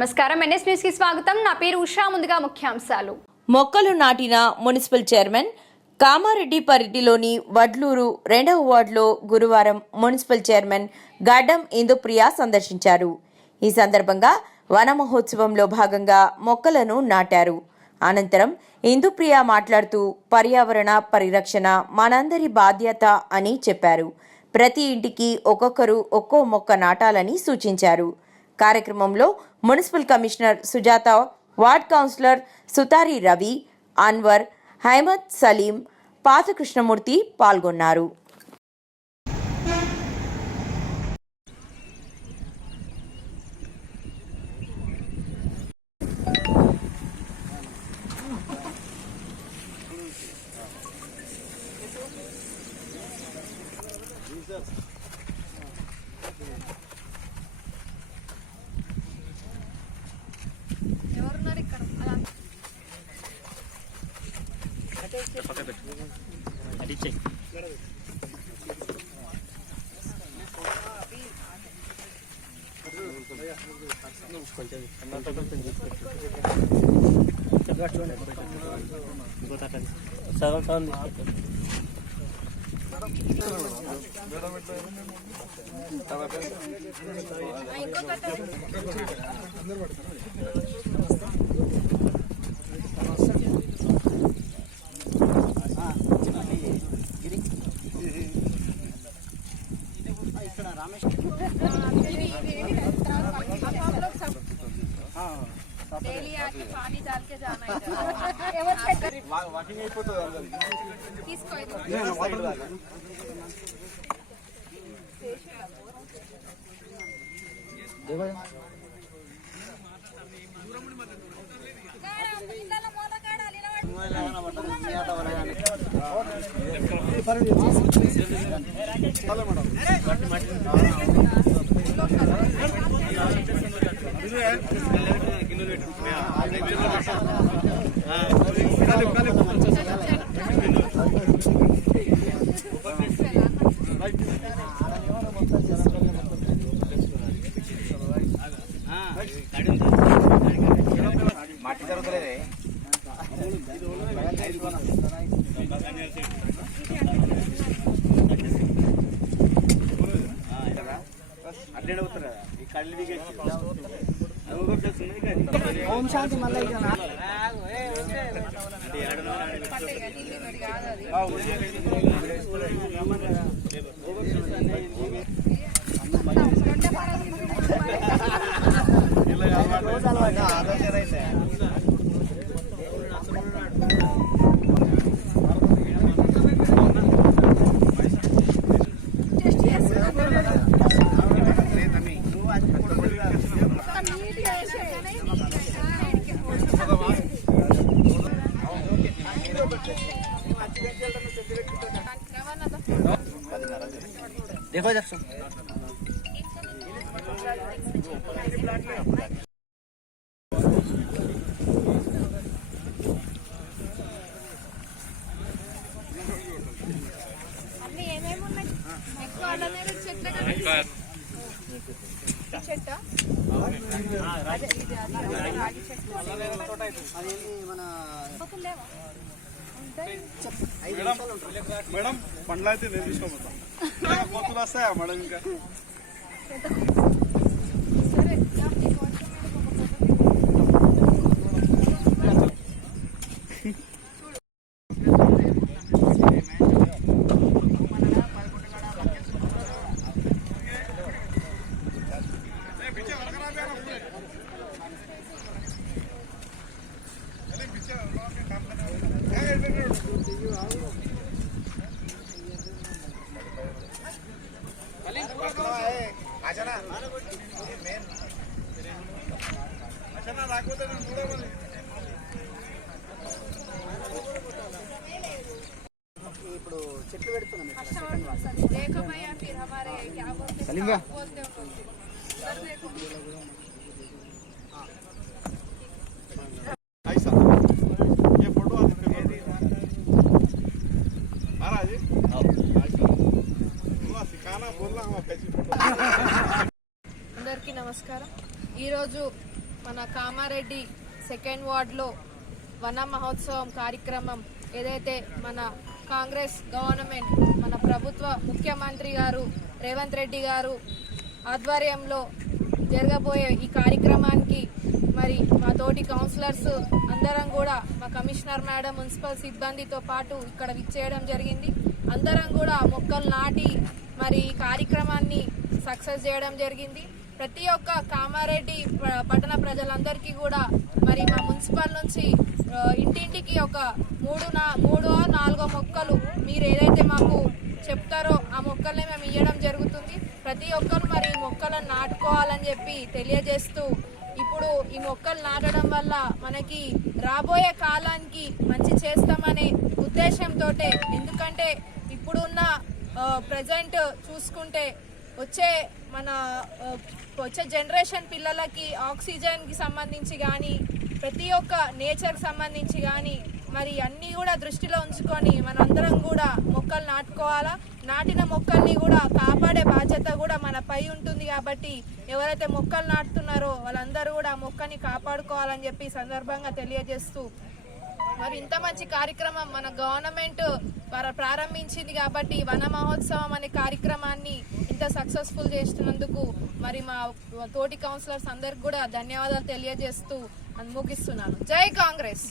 నమస్కారం, NS news కి స్వాగతం. నా పేరు ఉషా. ముందుగా ముఖ్యాంశాలు. మొక్కలు నాటిన మున్సిపల్ చైర్మన్ కామారెడ్డి పరిధిలోని వడ్లూరు 2వ వార్డులో గురువారం మున్సిపల్ చైర్మన్ గడ్డం ఇందుప్రియ సందర్శించారు. ఈ సందర్భంగా వన మహోత్సవంలో భాగంగా మొక్కలను నాటారు. అనంతరం ఇందుప్రియ మాట్లాడుతూ పర్యావరణ పరిరక్షణ మనందరి బాధ్యత అని చెప్పారు. ప్రతి ఇంటికి ఒక్కొక్కరు ఒక్కో మొక్క నాటాలని సూచించారు. కార్యక్రమంలో municipal commissioner Sujatha, ward councillor Suthari Ravi, Anwar, Haimad Saleem, Patha Krishnamurthy పాల్గొన్నారు. डेली आके पानी डाल के जाना है। वॉकिंग किसको ఓం శాంతి మల్లయ్య देखो जब అన్ని ఏమేమి ఉన్నాయి ఎక్కువ అల్లనేరు చెట్ల చెట్ట రాగి చెట్టు అది మన పక్కలేవా మేడం పండ్లు అయితే నేను తీసుకోపోతాం. కొత్తలు వస్తాయా మేడం? ఇంకా ఇప్పుడు చెట్లు పెడుతున్నాం అందరికీ నమస్కారం. ఈరోజు మన కామారెడ్డి సెకండ్ వార్డులో వన మహోత్సవం కార్యక్రమం ఏదైతే మన కాంగ్రెస్ గవర్నమెంట్ మన ప్రభుత్వ ముఖ్యమంత్రి గారు రేవంత్ రెడ్డి గారు ఆధ్వర్యంలో జరగబోయే ఈ కార్యక్రమానికి మరి మా తోటి కౌన్సిలర్స్ అందరం కూడా మా కమిషనర్ మేడం మున్సిపల్ సిబ్బందితో పాటు ఇక్కడ విచ్చేయడం జరిగింది. అందరం కూడా మొక్కలు నాటి మరి ఈ కార్యక్రమాన్ని సక్సెస్ చేయడం జరిగింది. ప్రతి ఒక్క కామారెడ్డి పట్టణ ప్రజలందరికీ కూడా మరి మా మున్సిపల్ నుంచి ఇంటింటికి ఒక 3-4 మొక్కలు మీరు ఏదైతే మాకు చెప్తారో ఆ మొక్కల్ని మేము ఇవ్వడం జరుగుతుంది. ప్రతి ఒక్కరు మరి మొక్కలను నాటుకోవాలని చెప్పి తెలియజేస్తూ ఇప్పుడు ఈ మొక్కలు నాటడం వల్ల మనకి రాబోయే కాలానికి మంచి చేస్తామనే ఉద్దేశంతో, ఎందుకంటే ఇప్పుడున్న ప్రజెంట్ చూసుకుంటే వచ్చే జనరేషన్ పిల్లలకి ఆక్సిజన్కి సంబంధించి కానీ ప్రతి ఒక్క నేచర్కి సంబంధించి కానీ మరి అన్నీ కూడా దృష్టిలో ఉంచుకొని మనందరం కూడా మొక్కలు నాటుకోవాలా. నాటిన మొక్కల్ని కూడా కాపాడే బాధ్యత కూడా మనపై ఉంటుంది. కాబట్టి ఎవరైతే మొక్కలు నాటుతున్నారో వాళ్ళందరూ కూడా మొక్కని కాపాడుకోవాలని చెప్పి సందర్భంగా తెలియజేస్తూ మరి ఇంత మంచి కార్యక్రమం మన గవర్నమెంట్ ప్రారంభించింది కాబట్టి వన మహోత్సవం అనే కార్యక్రమాన్ని ఇంత సక్సెస్ఫుల్ చేస్తున్నందుకు మరి మా తోటి కౌన్సిలర్స్ అందరికి కూడా ధన్యవాదాలు తెలియజేస్తూ ముగిస్తున్నాను. జై కాంగ్రెస్.